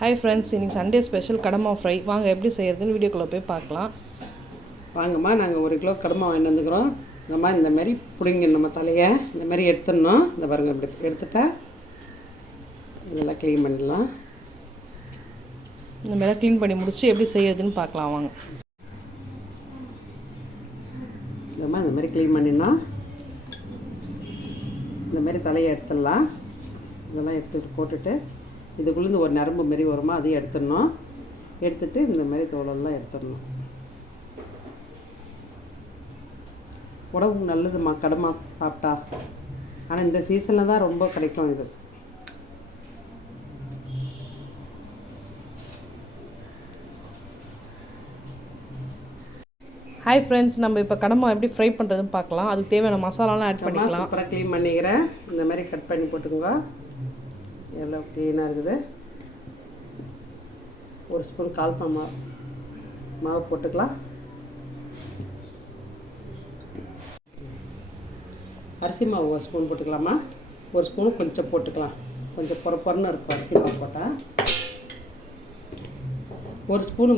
Hi friends, இன்றைக்கி Sunday special கடமா fry. வாங்க எப்படி செய்கிறதுன்னு வீடியோக்குள்ளே போய் பார்க்கலாம். வாங்கம்மா, நாங்கள் 1 கிலோ கடமா வாங்கிட்டு வந்துக்கிறோம். இந்த மாதிரி பிடிங்க, நம்ம தலையை இந்த மாதிரி எடுத்துடணும். இந்த பாருங்கள், இப்படி எடுத்துட்டா இதெல்லாம் க்ளீன் பண்ணிடலாம். இந்த மாதிரி க்ளீன் பண்ணி முடிச்சு எப்படி செய்யறதுன்னு பார்க்கலாம் வாங்க. இந்த மாதிரி க்ளீன் பண்ணிடணும். இந்த மாதிரி தலையை எடுத்துடலாம். இதெல்லாம் எடுத்துகிட்டு போட்டுட்டு இதுக்குள்ளேருந்து ஒரு நரம்பு மாரி வருமா, அதையும் எடுத்துடணும். எடுத்துட்டு இந்த மாதிரி தோலெல்லாம் எடுத்துடணும். உடம்புக்கு நல்லதுமா கடமா சாப்பிட்டா. ஆனால் இந்த சீசனில் தான் ரொம்ப கிடைக்கும் இது. ஹாய் ஃப்ரெண்ட்ஸ், நம்ம இப்போ கடமா எப்படி ஃப்ரை பண்ணுறதுன்னு பார்க்கலாம். அதுக்கு தேவையான மசாலாலாம் ஆட் பண்ணிக்கலாம். அப்புறம் க்ளீன் பண்ணிக்கிறேன். இந்த மாதிரி கட் பண்ணி போட்டுக்கோங்க. எல்லாம் க்ளீனாக இருக்குது. 1 ஸ்பூன் கால்பா மாவு போட்டுக்கலாம். அரிசி மாவு 1 ஸ்பூன் போட்டுக்கலாமா. 1 ஸ்பூனு கொஞ்சம் போட்டுக்கலாம். கொஞ்சம் பொறன்னு இருக்கும் அரிசி மாவு போட்டால். 1 ஸ்பூனு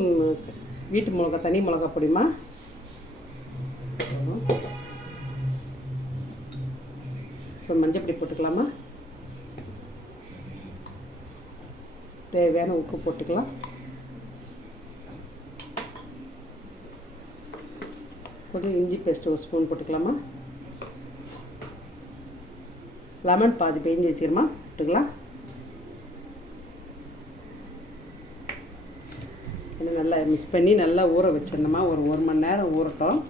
வீட்டு மிளகா, தனி மிளகா பொடிமா. இப்போ மஞ்சள் பொடி போட்டுக்கலாமா. தேவையான உப்பு போட்டுக்கலாம். கொஞ்சம் இஞ்சி பேஸ்ட் 1 ஸ்பூன் போட்டுக்கலாமா. லெமன் பாதி பெஞ்சு வச்சுக்கிறோமா, போட்டுக்கலாம். இன்னும் நல்லா மிக்ஸ் பண்ணி நல்லா ஊற வச்சிடணுமா. ஒரு 1 மணி நேரம் ஊறட்டும்.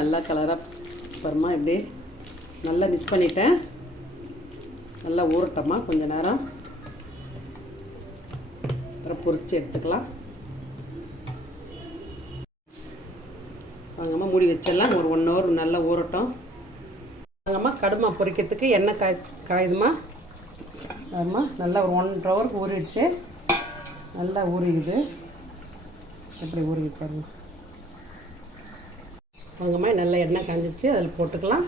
நல்லா கலராக பருமா இப்படி நல்லா மிக்ஸ் பண்ணிட்டேன். நல்லா ஊறட்டோமா கொஞ்சம் நேரம். அப்புறம் பொரித்து எடுத்துக்கலாம். வாங்கம்மா, மூடி வச்சிடலாம். ஒரு 1 ஹவர் நல்லா ஊறட்டும். வாங்கம்மா, கடுமா பொரிக்கிறதுக்கு எண்ணெய் காயுதுமா. ஆமாம், நல்லா ஒரு 1.5 ஹவர் ஊறிடுச்சு. நல்லா ஊறிக்குது. எப்படி ஊறிக்குது பாருங்க. வாங்கம்மா, நல்லா எண்ணெய் காஞ்சிச்சு. அதில் போட்டுக்கலாம்.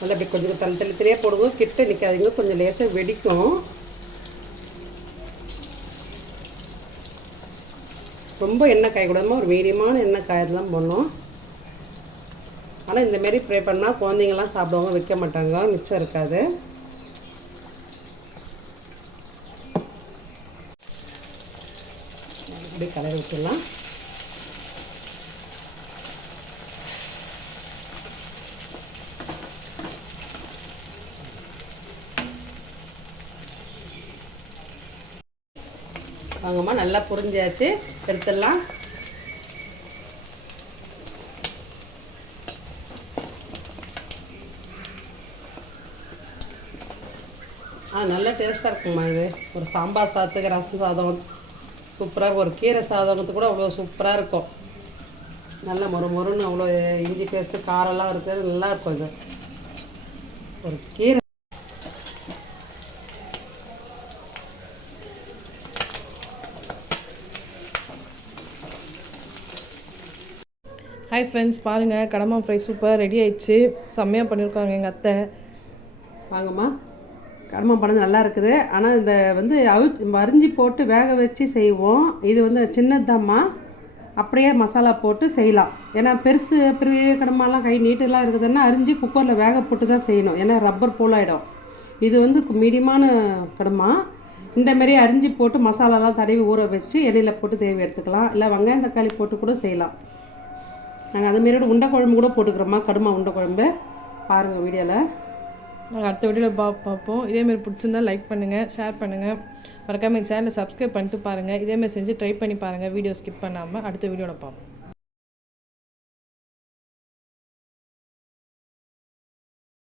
நல்லா இப்படி கொஞ்சம் தனித்தனியாக போடுவோம். கிட்ட நிற்காதீங்க, கொஞ்சம் லேசாக வெடிக்கும். ரொம்ப எண்ணெய் காயக்கூடாதுமா. ஒரு மீடியமான எண்ணெய் காயது தான் போடணும். ஆனால் இந்தமாரி ஃப்ரை பண்ணால் குழந்தைங்கள்லாம் சாப்பிடுவாங்க, வைக்க மாட்டாங்க, மிச்சம் இருக்காது. அப்படியே கலர் வச்சிடலாம். வாங்கம்மா, நல்லா புரிஞ்சாச்சு. எடுத்துடலாம். நல்லா டேஸ்ட்டாக இருக்குமா. இது ஒரு சாம்பார் சாதத்துக்கு, ரசம் சாதம் சூப்பராக, ஒரு கீரை சாதத்துக்கு கூட அவ்வளோ சூப்பராக இருக்கும். நல்லா மொறுன்னு அவ்வளோ இஞ்சி பேஸ்ட்டு காரெல்லாம் இருக்குது. நல்லா இருக்கும் இது ஒரு கீரை. ஹாய் ஃப்ரெண்ட்ஸ், பாருங்கள், கடமா ஃப்ரை சூப்பர் ரெடி ஆயிடுச்சு. செம்மையாக பண்ணியிருக்காங்க எங்கள் அத்தை. வாங்கம்மா, கடமா பண்ணது நல்லா இருக்குது. ஆனால் இந்த அரிஞ்சி போட்டு வேக வச்சு செய்வோம். இது சின்னதாம்மா. அப்படியே மசாலா போட்டு செய்யலாம். ஏன்னா பெரிய கடமாலாம் கை நீட்டெல்லாம் இருக்குதுன்னா அரிஞ்சு குக்கரில் வேக போட்டு தான் செய்யணும். ஏன்னா ரப்பர் போலாயிடும். இது மீடியமான கடமா. இந்தமாரி அரிஞ்சு போட்டு மசாலாலாம் தடவி ஊற வச்சு எண்ணெயில் போட்டு தேவை எடுத்துக்கலாம். இல்லை வெங்காயம் தக்காளி போட்டு கூட செய்யலாம். நாங்கள் அதுமாரியோட உண்டை குழம்பு கூட போட்டுக்கிறோம்மா. கடமா உண்டை குழம்பு பாருங்கள் வீடியோவில். நாங்கள் அடுத்த வீடியோவில் பார்ப்போம். இதேமாரி பிடிச்சிருந்தா லைக் பண்ணுங்கள், ஷேர் பண்ணுங்கள். மறக்காமல் எங்கள் சேனலை சப்ஸ்கிரைப் பண்ணிட்டு பாருங்கள். இதேமாதிரி செஞ்சு ட்ரை பண்ணி பாருங்கள். வீடியோ ஸ்கிப் பண்ணாமல் அடுத்த வீடியோவில் பார்ப்போம்.